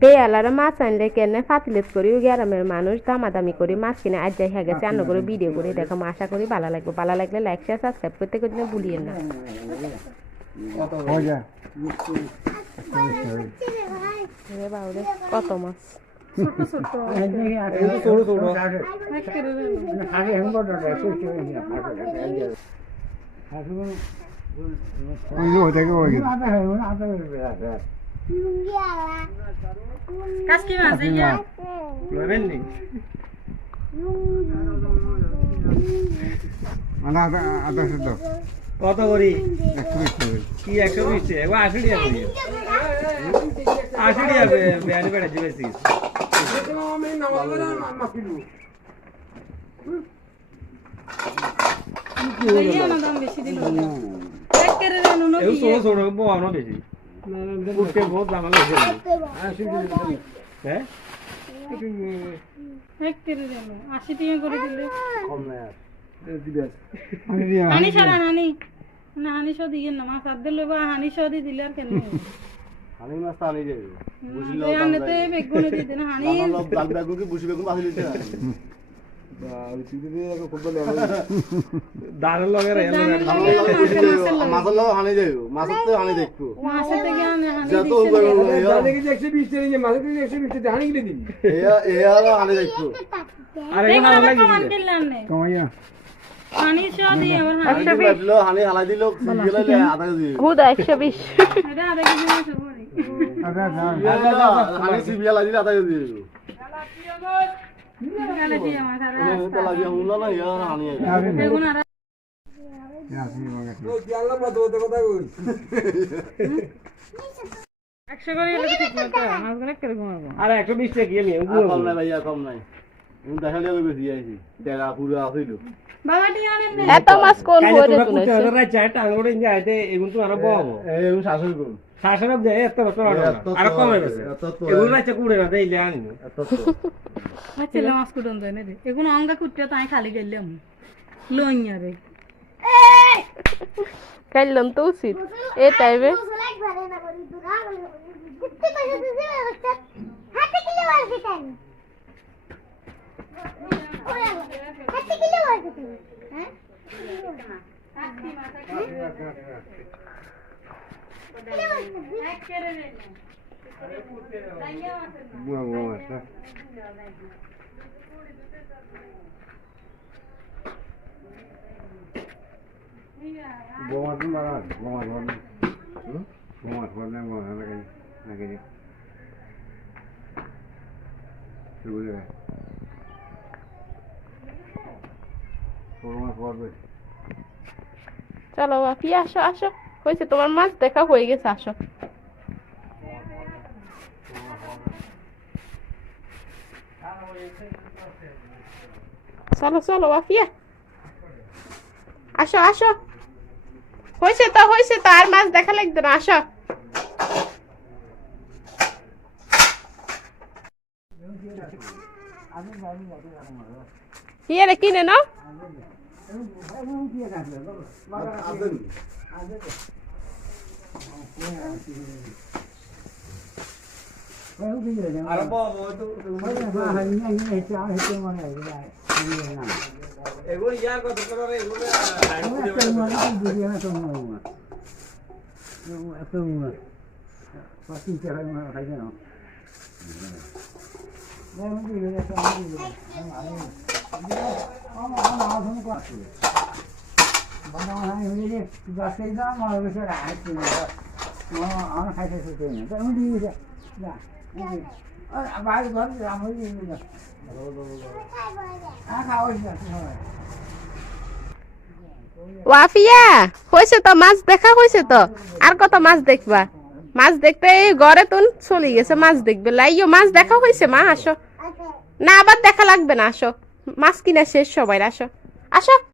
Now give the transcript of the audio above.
বেয়ালারা মাছ আনলে কেনে ফাতিলেত করি গ্রামের মানুষ দামাদামি করে মাছ কিনে আজ যাই গেছে আন্ন করে ভিডিও করে দেখো আশা করি ভালো লাগবে ভালো লাগলে লাইক শেয়ার সাবস্ক্রাইব করতে কিন্তু ভুলিয়েন না কত মাছ কত করি কি 120 টাকা 80 টাকা করি 80 টাকা বেয়ানি বেড়ে বেশি বহুত দাম হ্যাঁ 80 টাকা করে দিলে কম না হানি সারা হানি না হানি সহ দিয়ে না মাছ আদ দিলে বা হানি সহ দি দিলে আর কেন হানি মাছ তো আনি যাবে বুঝিলো জানে তো বেগুনে দি দেন হানি লাল বেগুন কি বুঝি বেগুন বাজি দিতে বা সিধে দিয়ে খুব বলে দাঁড়ার লগে রে মাছের লগে হানি যাবে মাছের তো হানি দেখবো মাছের থেকে হানি যত জানে কি 120 টাকা যে মাছের 120 টাকা হানি কিনে দিন এ আর হানি দেখবো আরে ভালো লাগে কমাইয়া হানি সহ দি আবার হানি দিলো হানি হালাই দিলো গেলে আধা দিও হুদা 120 এটা আধা কেজি মাছ হবে হানি সিবিয়া লাগি আধা দিও গালে দিয়ে মাছ আর তো লাগি হুলা না ইয়ার হানি বেগুন আর একশো করে এলে ঠিক মতো মাছগুলো করে ঘুমাবো আরে 120 টাকা কি নিয়ে কম নাই ভাইয়া কম নাই দেখালে বেশি আইছি টাকা পুরো আসিল বাবা টিয়া আনেন এত মাছ কোন কাইলে করে তোমরা তুলেছে কুতে হলো রাই চাই টাঙ্গ করে নিয়ে আইতে এগুন তো আর বড় এই শাশুড়ি কোন শাসনব যায় এত বছর আর কমে গেছে এগুন রাই কুড়ে না দেইলে আনি ছেলে মাছ কুটন যায় না রে এগুলো অঙ্গা কুটতে তাই খালি গেলাম লইয়া রে কাইলন তো উচিত এই টাইমে বোমার মারা বোমার মারা বোমার মারা মারা লাগে লাগে শুরু করে বোমার পড়বে চলো বাপি আসো আসো হয়েছে তোমার মাছ দেখা হয়ে গেছে আসো চলো চলো বাপিয়া আসো আসো হয়েছে তো আর মাছ দেখা লাগতো না আসো কি রে কিনে নাও আর বড় তো এগুন ইয়ার কত করে এগুন ওয়াফিয়া হয়েছে তো মাছ দেখা হয়েছে তো আর কত মাছ দেখবা মাছ দেখতে ঘরে তো চলে গেছে মাছ দেখবে লাইও মাছ দেখা হয়েছে মা আসো না আবার দেখা লাগবে না আসো মাছ কিনা শেষ সবাই আসো আসো